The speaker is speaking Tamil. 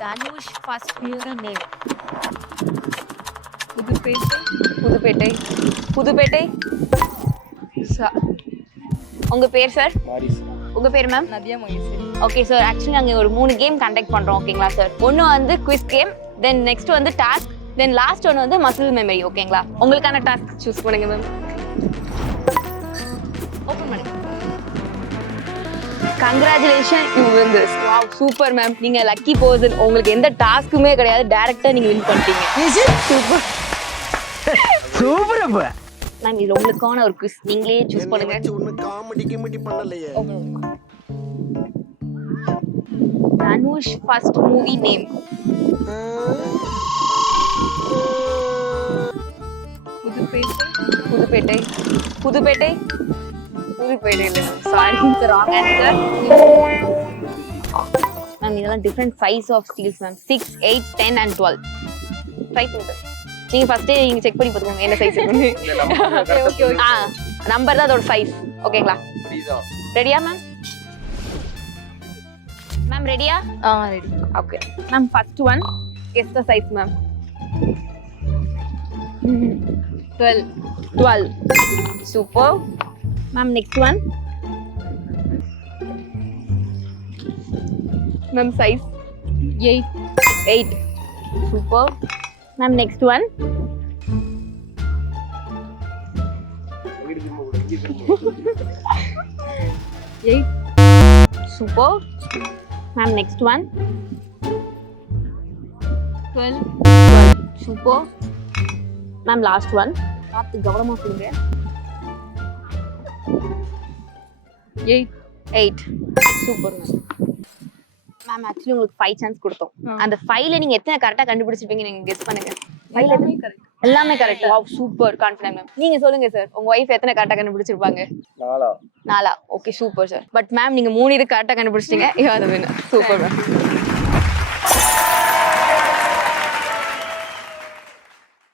Dhanush first movie name. Pudhupettai. Pudhupettai. Pudhupettai. உங்க பேர் சார்? உங்க பேர் ma'am? Nadhiya Maheswari. Okay sir, actually நாங்கள் ஒரு 3 கேம் கண்டக்ட் பண்றோம். ஓகேங்களா சார்? ஒன்று வந்து குவிஸ் கேம், தென் நெக்ஸ்ட் வந்து டாஸ்க், தென் லாஸ்ட் ஒன்று வந்து மசில் மெமரி. ஓகேங்களா? உங்களுக்கான டாஸ்க் சூஸ் பண்ணுங்க மேம். ஓப்பன் பண்ணுங்க. Congratulation, you win this. Wow, super ma'am. நீங்க லக்கி பர்சன். உங்களுக்கு எந்த டாஸ்க்குமே கிடையாது, டைரக்டா நீங்க வின் பண்ணிட்டீங்க. Super super. அப்ப மேம் இது உங்களுக்கான ஒரு குவிஸ், நீங்களே சூஸ் பண்ணுங்க. Dhanush first movie name. Pudhupettai. Pudhupettai. Pudhupettai. Pudhupettai இல்லை ma'am, sorry, wrong answer. Ma'am இதெல்லாம் different size of steels ma'am. 6, 8, 10 and 12. Try பண்ணுங்க. நீங்க ஃபர்ஸ்டே நீங்க செக் பண்ணி பார்த்துக்கோங்க என்ன சைஸ் இருக்குன்னு. Okay okay okay. நம்பர் தான் அதோட சைஸ். ஓகேங்களா? ரெடியா மேம்? மேம் ரெடியா? Ready. Okay ma'am, first one guess the size ma'am. 12. 12. Super ma'am. Next one ma'am, size 8. 8. Super ma'am. Next one 8. Super ma'am. Next one 12. Super ma'am. Last one பார்த்து கவனமாக கொடுங்க. 8. 8. Super ma'am. மேம் ஆக்சுவலி உங்களுக்கு 5 சான்ஸ் கொடுத்தோம். அந்த 5ல நீங்க எத்தனை கரெக்டா கண்டுபிடிச்சிருப்பீங்க நீங்க கெஸ் பண்ணுங்க. 5ல எல்லாமே correct. Wow, super confident ma'am. நீங்க சொல்லுங்க சார், உங்க வைஃப் எத்தனை கரெக்டா கண்டுபிடிச்சிருப்பாங்க? 4. Okay super sir. But ma'am நீங்க 3 இது கரெக்டா கண்டுபிடிச்சிட்டீங்க. You are the winner. Super ma'am.